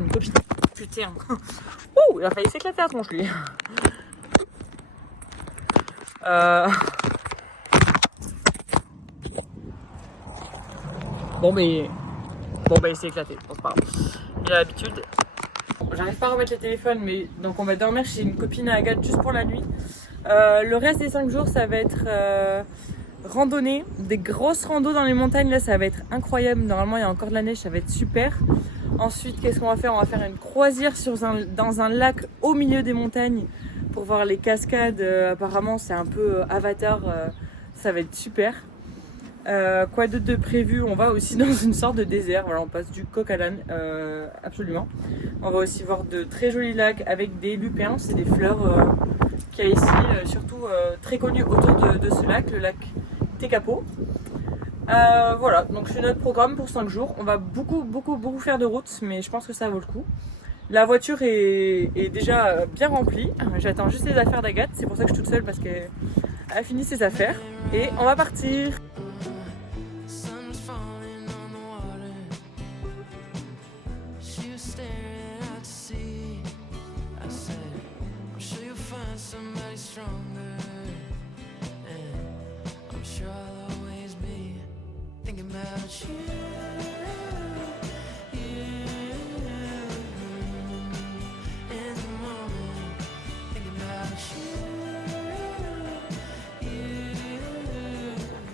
une copine. Putain. Ouh, il a failli s'éclater à tronche lui. Bon ben il s'est éclaté, bon, c'est pas grave. Il a l'habitude. J'arrive pas à remettre le téléphone, mais donc on va dormir chez une copine à Agathe juste pour la nuit. Le reste des 5 jours, ça va être randonnée, des grosses randos dans les montagnes. Là, ça va être incroyable. Normalement, il y a encore de la neige, ça va être super. Ensuite, qu'est-ce qu'on va faire? On va faire une croisière dans un lac au milieu des montagnes pour voir les cascades. Apparemment, c'est un peu Avatar. Ça va être super. Quoi d'autre de prévu? On va aussi dans une sorte de désert. Voilà, on passe du coq à l'âne, absolument. On va aussi voir de très jolis lacs avec des lupins, c'est des fleurs qu'il y a ici, surtout très connues autour de ce lac, le lac Tekapo. Voilà, donc c'est notre programme pour 5 jours. On va beaucoup faire de route, mais je pense que ça vaut le coup. La voiture est déjà bien remplie. J'attends juste les affaires d'Agathe, c'est pour ça que je suis toute seule parce qu'elle a fini ses affaires. Et on va partir.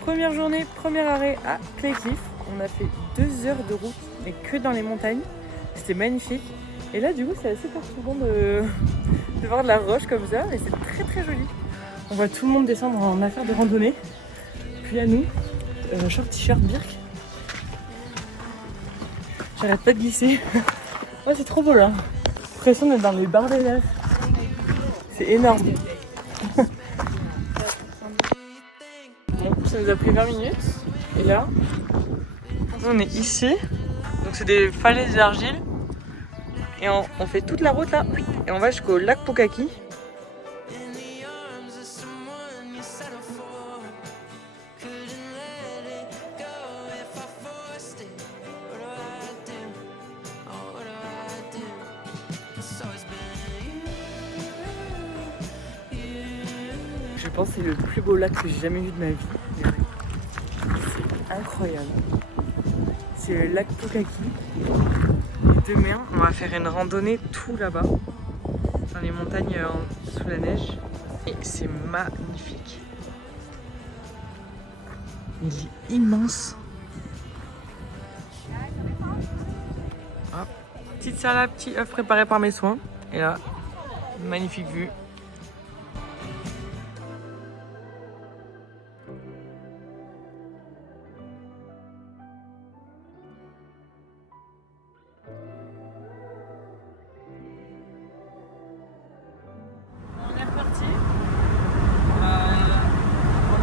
Première journée, premier arrêt à Claycliff. On a fait 2 heures de route, mais que dans les montagnes. C'était magnifique. Et là, du coup, c'est assez perturbant de voir de la roche comme ça, mais c'est très joli. On voit tout le monde descendre en affaire de randonnée. Puis à nous, short t-shirt Birk. J'arrête pas de glisser. Oh, c'est trop beau là. J'ai l'impression d'être dans les barres des lacs. C'est énorme. Bon, ça nous a pris 20 minutes. Et là, on est ici. Donc c'est des falaises d'argile. Et on fait toute la route là. Et on va jusqu'au lac Pukaki. Je pense que c'est le plus beau lac que j'ai jamais vu de ma vie. C'est incroyable. C'est le lac Pukaki. Et demain, on va faire une randonnée tout là-bas, dans les montagnes sous la neige. Et c'est magnifique. Il est immense. Hop. Petite salade, petit œuf préparé par mes soins. Et là, magnifique vue.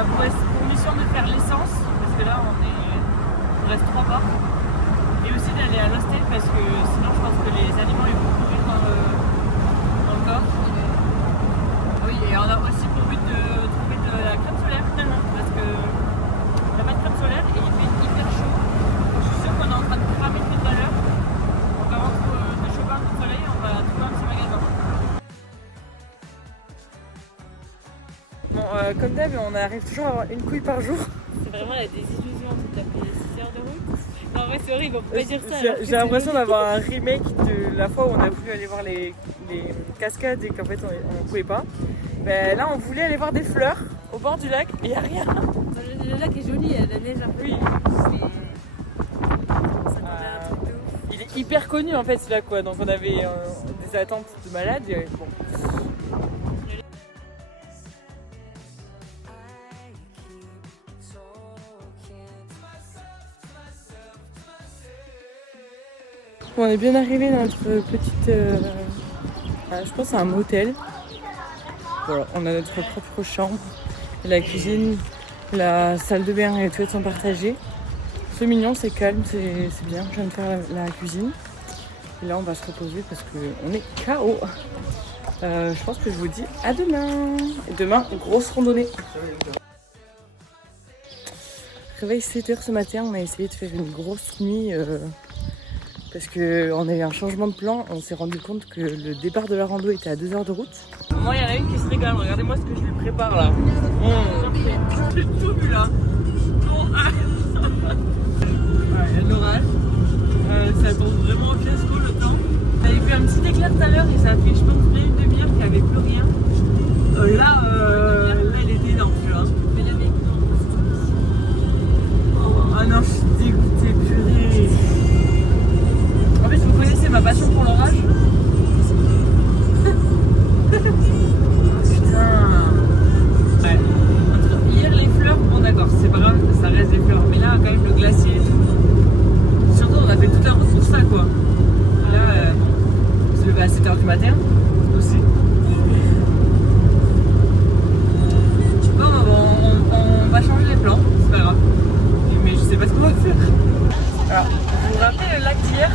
Pour mission de faire l'essence, parce que là on reste 3 ports, et aussi d'aller à l'hostel parce que sinon je pense que les aliments ils vont courir dans le corps. Oui, et on a aussi pour but de trouver de la crème solaire finalement, parce que il n'y a pas de crème solaire et il fait hyper chaud. Je suis sûre qu'on est en train de cramer tout à l'heure. Donc avant de choper un peu de soleil, on va trouver un petit magasin. Bon, comme d'hab, on arrive toujours à avoir une couille par jour. C'est vraiment la désillusion de taper 6 heures de route. Non, en vrai, c'est horrible, on peut pas dire ça. J'ai l'impression d'avoir un remake de la fois où on a voulu aller voir les cascades et qu'en fait on pouvait pas. Ben, là, on voulait aller voir des fleurs au bord du lac et il n'y a rien. Le lac est joli, il y a de la neige un peu. Oui. Il est hyper connu en fait celui-là quoi, donc on avait des attentes de malade. Et, bon. On est bien arrivé dans notre petite, je pense à un motel. Voilà, on a notre propre chambre, la cuisine, la salle de bain et les toilettes sont partagées. C'est mignon, c'est calme, c'est bien. Je viens de faire la cuisine. Et là, on va se reposer parce qu'on est KO. Je pense que je vous dis à demain. Et demain, grosse randonnée. Réveil 7h ce matin, on a essayé de faire une grosse nuit parce qu'on a eu un changement de plan. On s'est rendu compte que le départ de la rando était à 2 heures de route. Moi, il y en a une qui se régale. Regardez-moi ce que je lui prépare là. J'ai tout vu là. Bon, il y a de l'orage. Ça tombe vraiment au fiasco le temps. J'avais vu un petit éclair tout à l'heure et ça a fait, je pense, bien une demi-heure qu'il n'y avait plus rien. Là, il était énorme, tu vois. Ah non, je suis dégoûtée, purée. En fait, vous connaissez ma passion pour l'orage. Putain. Ouais. Hier, les fleurs, bon d'accord, c'est pas grave, ça reste des fleurs. Mais là, quand même, le glacier et tout. Surtout, on a fait toute la route pour ça, quoi. Là, on se levait à 7h du matin aussi. Bon, on va changer les plans, c'est pas grave. Mais je sais pas ce qu'on va faire. Alors, vous vous rappelez le lac d'hier?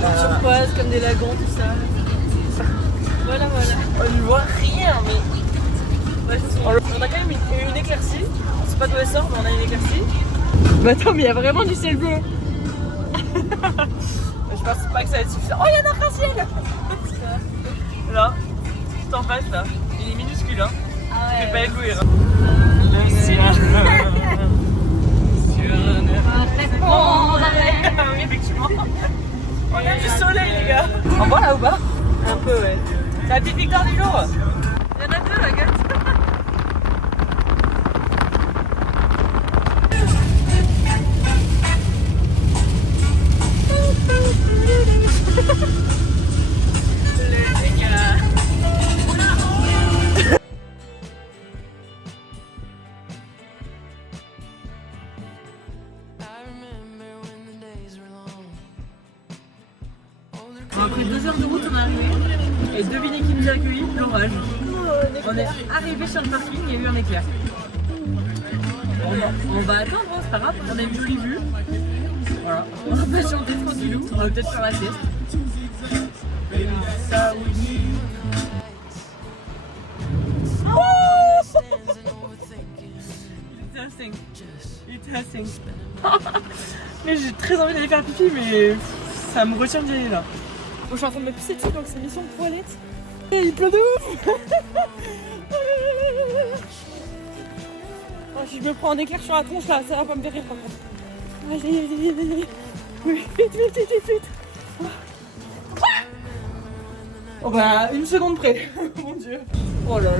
Turquoise, comme des lagons, tout ça. Voilà. On ne voit rien, mais Ouais, on a quand même une éclaircie. On sait pas d'où elle sort, mais on a une éclaircie. Mais attends, mais il y a vraiment du ciel bleu. Je pense pas que ça va être suffisant. Oh, il y a un arc-en-ciel. Là, tout en face, là. Il est minuscule, hein. Ah Je vais pas ouais. éblouir. Oui, effectivement. On a du soleil, les gars. On voit là ou pas? Un peu, ouais. C'est la petite victoire du jour. Il y en a deux, la gueule. Après 2 heures de route, on est arrivé. Et devinez qui nous a accueillis? L'orage. On est arrivé sur le parking, il y a eu un éclair. On va attendre, hein, c'est pas grave. On a une jolie vue. Voilà. On va patienter tranquillou. On va peut-être faire la sieste. Ça, oui. Il était à 5. Mais j'ai très envie d'aller faire pipi, mais ça me retient d'y aller là. Bon, je suis en train de me pisser dessus, donc c'est mission de toilette. Et il pleut de ouf. Oh, si je me prends un éclair sur la tronche là, ça va pas me faire rire par contre. Allez. Oui, vite. Oh bah, une seconde près. Mon dieu. Oh là.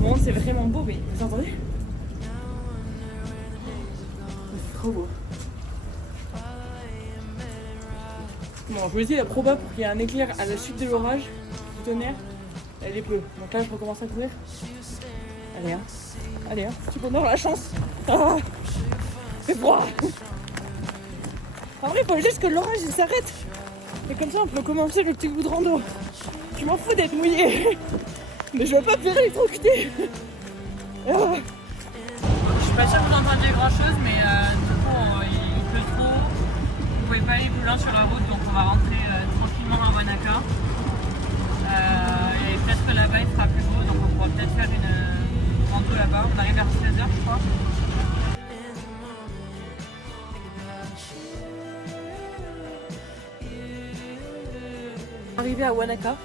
Bon, c'est vraiment beau, mais vous entendez? C'est trop beau. Bon, je vous dis, la proba pour qu'il y ait un éclair à la suite de l'orage, du tonnerre, elle est peu. Donc là, je recommence à courir. Allez, petit bonheur, la chance. Ah, c'est froid. En vrai, il faut juste que l'orage il s'arrête. Et comme ça, on peut commencer le petit bout de rando. Je m'en fous d'être mouillé. Mais je veux pas me faire électrocuter. Ah. Je suis pas sûre que vous entendiez grand chose, mais du coup, il pleut trop. Vous pouvez pas aller plus loin sur la route, donc on va rentrer tranquillement à Wanaka. Et peut-être que là-bas il fera plus beau, donc on pourra peut-être faire une rando là-bas. On arrive vers 16h, je crois. Arrivé à Wanaka.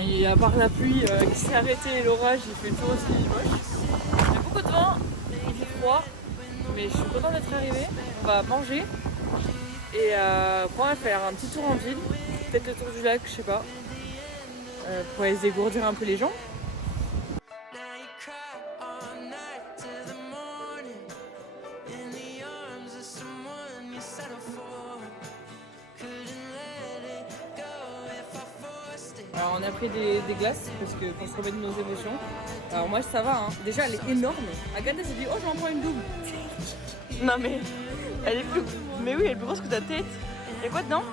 Et à part la pluie qui s'est arrêtée et l'orage, il fait tout aussi moche. Il y a beaucoup de vent, il fait froid, mais je suis contente d'être arrivée. On va manger et on va faire un petit tour en ville, peut-être le tour du lac, je sais pas, pour aller se dégourdir un peu les jambes. Alors on a pris des glaces parce que pour se remettre de nos émotions. Alors moi ça va, hein. Déjà elle est énorme. Agatha s'est dit oh j'en prends une double. Non mais elle est plus. Mais oui elle est plus grosse que ta tête. Il y a quoi dedans?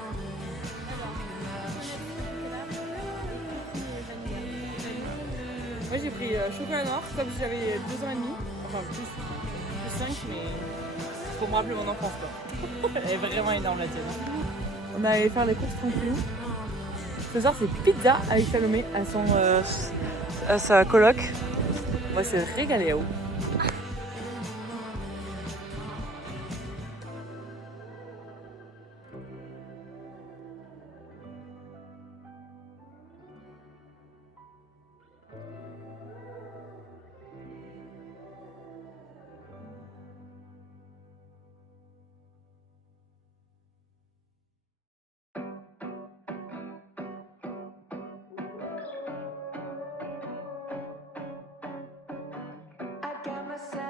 Moi j'ai pris chocolat noir comme si j'avais 2 ans et demi. Enfin plus 5 mais c'est pour me rappeler mon enfance quoi. Elle est vraiment énorme la tienne. On va aller faire les courses tranquilles. Ce soir c'est pizza avec Salomé à sa coloc. Moi c'est régalé à haut. myself.